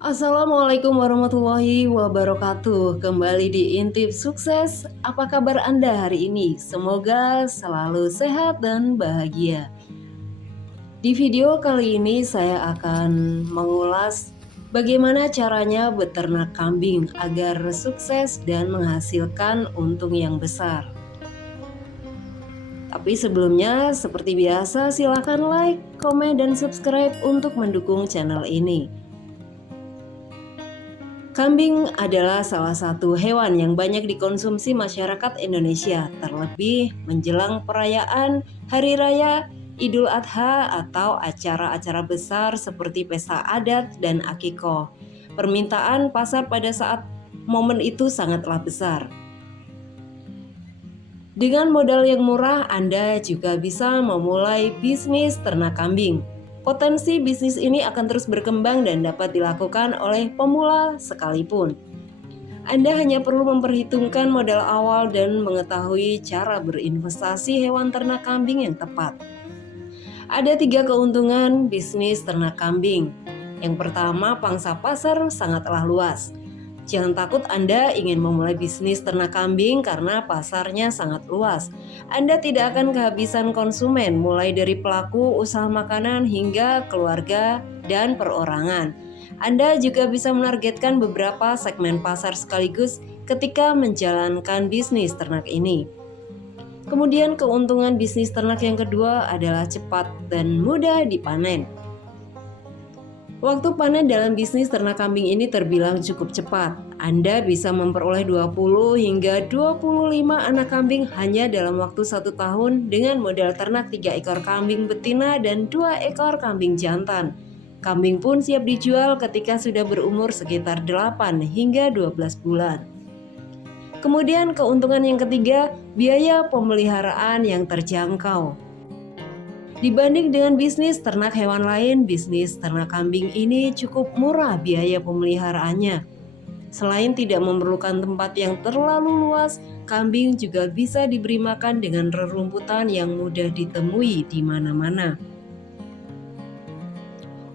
Assalamualaikum warahmatullahi wabarakatuh. Kembali di Intip Sukses. Apa kabar Anda hari ini? Semoga selalu sehat dan bahagia. Di video kali ini saya akan mengulas bagaimana caranya beternak kambing agar sukses dan menghasilkan untung yang besar. Tapi sebelumnya, seperti biasa, silakan like, komen, dan subscribe untuk mendukung channel ini. Kambing adalah salah satu hewan yang banyak dikonsumsi masyarakat Indonesia, terlebih menjelang perayaan Hari Raya Idul Adha atau acara-acara besar seperti pesta adat dan akikoh. Permintaan pasar pada saat momen itu sangatlah besar. Dengan modal yang murah, Anda juga bisa memulai bisnis ternak kambing. Potensi bisnis ini akan terus berkembang dan dapat dilakukan oleh pemula sekalipun. Anda hanya perlu memperhitungkan modal awal dan mengetahui cara berinvestasi hewan ternak kambing yang tepat. Ada 3 keuntungan bisnis ternak kambing. Yang pertama, pangsa pasar sangatlah luas. Jangan takut Anda ingin memulai bisnis ternak kambing karena pasarnya sangat luas. Anda tidak akan kehabisan konsumen, mulai dari pelaku usaha makanan hingga keluarga dan perorangan. Anda juga bisa menargetkan beberapa segmen pasar sekaligus ketika menjalankan bisnis ternak ini. Kemudian keuntungan bisnis ternak yang kedua adalah cepat dan mudah dipanen. Waktu panen dalam bisnis ternak kambing ini terbilang cukup cepat. Anda bisa memperoleh 20 hingga 25 anak kambing hanya dalam waktu 1 tahun dengan modal ternak 3 ekor kambing betina dan 2 ekor kambing jantan. Kambing pun siap dijual ketika sudah berumur sekitar 8 hingga 12 bulan. Kemudian keuntungan yang ketiga, biaya pemeliharaan yang terjangkau. Dibanding dengan bisnis ternak hewan lain, bisnis ternak kambing ini cukup murah biaya pemeliharaannya. Selain tidak memerlukan tempat yang terlalu luas, kambing juga bisa diberi makan dengan rerumputan yang mudah ditemui di mana-mana.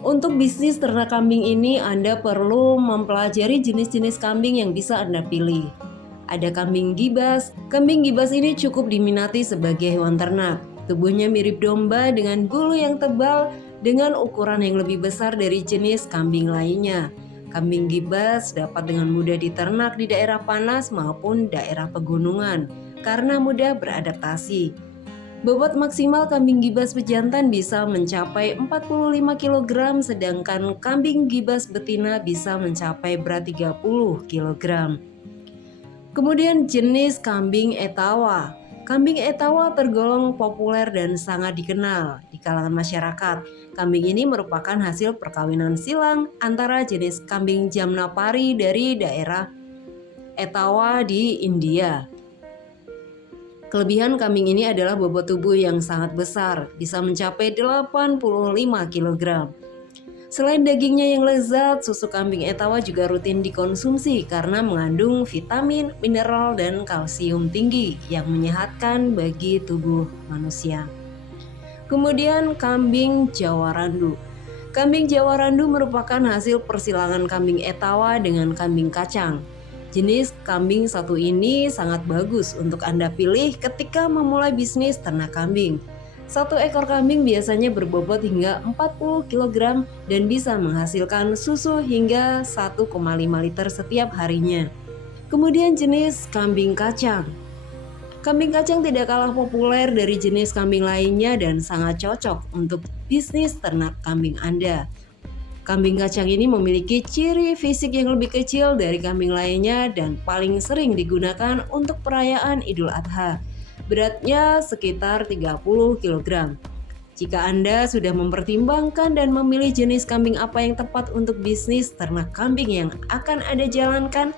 Untuk bisnis ternak kambing ini, Anda perlu mempelajari jenis-jenis kambing yang bisa Anda pilih. Ada kambing gibas. Kambing gibas ini cukup diminati sebagai hewan ternak. Tubuhnya mirip domba dengan bulu yang tebal dengan ukuran yang lebih besar dari jenis kambing lainnya. Kambing gibas dapat dengan mudah diternak di daerah panas maupun daerah pegunungan karena mudah beradaptasi. Bobot maksimal kambing gibas pejantan bisa mencapai 45 kg, sedangkan kambing gibas betina bisa mencapai berat 30 kg. Kemudian jenis kambing etawa. Kambing etawa tergolong populer dan sangat dikenal di kalangan masyarakat. Kambing ini merupakan hasil perkawinan silang antara jenis kambing Jamnapari dari daerah Etawa di India. Kelebihan kambing ini adalah bobot tubuh yang sangat besar, bisa mencapai 85 kg. Selain dagingnya yang lezat, susu kambing etawa juga rutin dikonsumsi karena mengandung vitamin, mineral, dan kalsium tinggi yang menyehatkan bagi tubuh manusia. Kemudian kambing Jawa Randu. Kambing Jawa Randu merupakan hasil persilangan kambing etawa dengan kambing kacang. Jenis kambing satu ini sangat bagus untuk Anda pilih ketika memulai bisnis ternak kambing. 1 ekor kambing biasanya berbobot hingga 40 kg dan bisa menghasilkan susu hingga 1,5 liter setiap harinya. Kemudian jenis kambing kacang. Kambing kacang tidak kalah populer dari jenis kambing lainnya dan sangat cocok untuk bisnis ternak kambing Anda. Kambing kacang ini memiliki ciri fisik yang lebih kecil dari kambing lainnya dan paling sering digunakan untuk perayaan Idul Adha. Beratnya sekitar 30 kg. Jika Anda sudah mempertimbangkan dan memilih jenis kambing apa yang tepat untuk bisnis ternak kambing yang akan Anda jalankan,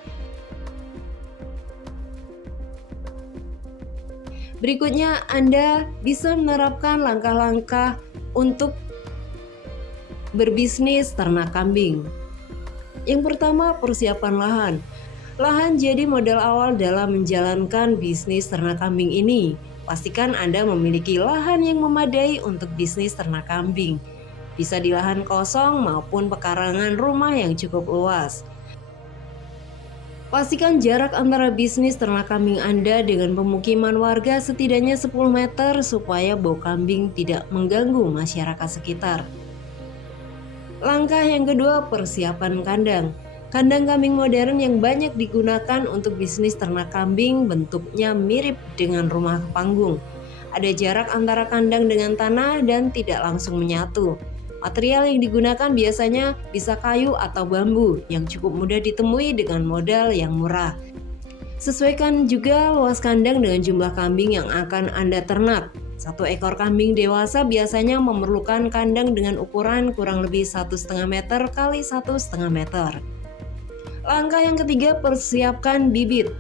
berikutnya Anda bisa menerapkan langkah-langkah untuk berbisnis ternak kambing. Yang pertama, persiapan lahan. Lahan jadi modal awal dalam menjalankan bisnis ternak kambing ini. Pastikan Anda memiliki lahan yang memadai untuk bisnis ternak kambing. bisa di lahan kosong maupun pekarangan rumah yang cukup luas. Pastikan jarak antara bisnis ternak kambing Anda dengan pemukiman warga setidaknya 10 meter supaya bau kambing tidak mengganggu masyarakat sekitar. Langkah yang kedua, persiapan kandang. Kandang kambing modern yang banyak digunakan untuk bisnis ternak kambing bentuknya mirip dengan rumah panggung. Ada jarak antara kandang dengan tanah dan tidak langsung menyatu. Material yang digunakan biasanya bisa kayu atau bambu yang cukup mudah ditemui dengan modal yang murah. Sesuaikan juga luas kandang dengan jumlah kambing yang akan Anda ternak. Satu ekor kambing dewasa biasanya memerlukan kandang dengan ukuran kurang lebih 1,5 meter kali 1,5 meter. Langkah yang ketiga, persiapkan bibit.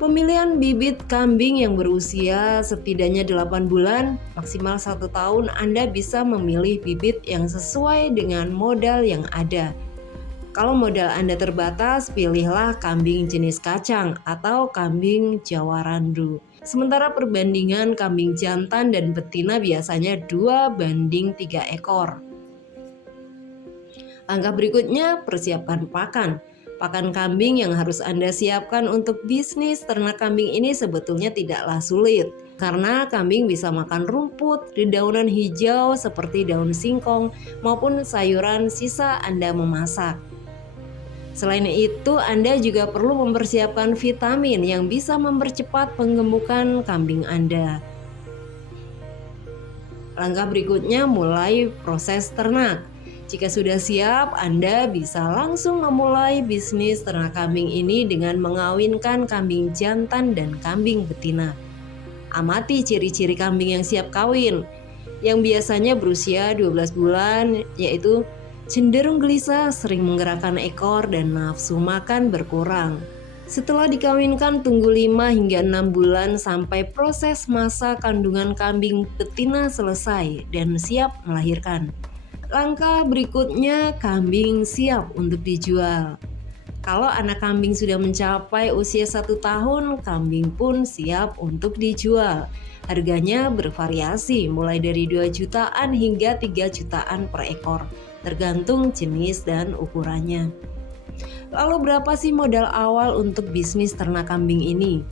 Pemilihan bibit kambing yang berusia setidaknya 8 bulan, maksimal 1 tahun, Anda bisa memilih bibit yang sesuai dengan modal yang ada. Kalau modal Anda terbatas, pilihlah kambing jenis kacang atau kambing Jawa Randu. Sementara perbandingan kambing jantan dan betina biasanya 2:3 ekor. Langkah berikutnya, persiapan pakan. Pakan kambing yang harus Anda siapkan untuk bisnis ternak kambing ini sebetulnya tidaklah sulit. Karena kambing bisa makan rumput, dedaunan hijau seperti daun singkong, maupun sayuran sisa Anda memasak. Selain itu, Anda juga perlu mempersiapkan vitamin yang bisa mempercepat penggemukan kambing Anda. Langkah berikutnya, mulai proses ternak. Jika sudah siap, Anda bisa langsung memulai bisnis ternak kambing ini dengan mengawinkan kambing jantan dan kambing betina. Amati ciri-ciri kambing yang siap kawin, yang biasanya berusia 12 bulan, yaitu cenderung gelisah, sering menggerakkan ekor, dan nafsu makan berkurang. Setelah dikawinkan, tunggu 5 hingga 6 bulan sampai proses masa kandungan kambing betina selesai dan siap melahirkan. Langkah berikutnya, kambing siap untuk dijual. Kalau anak kambing sudah mencapai usia 1 tahun, kambing pun siap untuk dijual. Harganya bervariasi mulai dari 2 jutaan hingga 3 jutaan per ekor, tergantung jenis dan ukurannya. Lalu berapa sih modal awal untuk bisnis ternak kambing ini?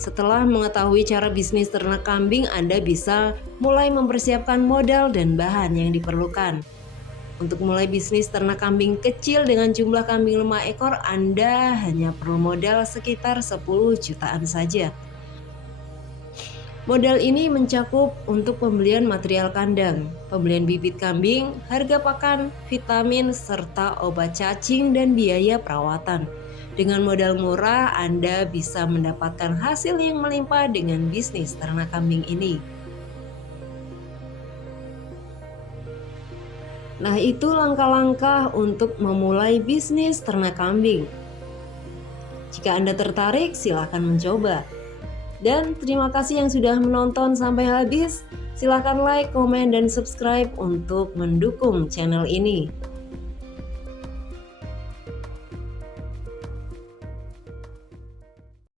Setelah mengetahui cara bisnis ternak kambing, Anda bisa mulai mempersiapkan modal dan bahan yang diperlukan. Untuk mulai bisnis ternak kambing kecil dengan jumlah kambing 5 ekor, Anda hanya perlu modal sekitar 10 jutaan saja. Modal ini mencakup untuk pembelian material kandang, pembelian bibit kambing, harga pakan, vitamin, serta obat cacing dan biaya perawatan. Dengan modal murah, Anda bisa mendapatkan hasil yang melimpah dengan bisnis ternak kambing ini. Nah, itu langkah-langkah untuk memulai bisnis ternak kambing. Jika Anda tertarik, silakan mencoba. Dan terima kasih yang sudah menonton sampai habis. Silakan like, komen, dan subscribe untuk mendukung channel ini.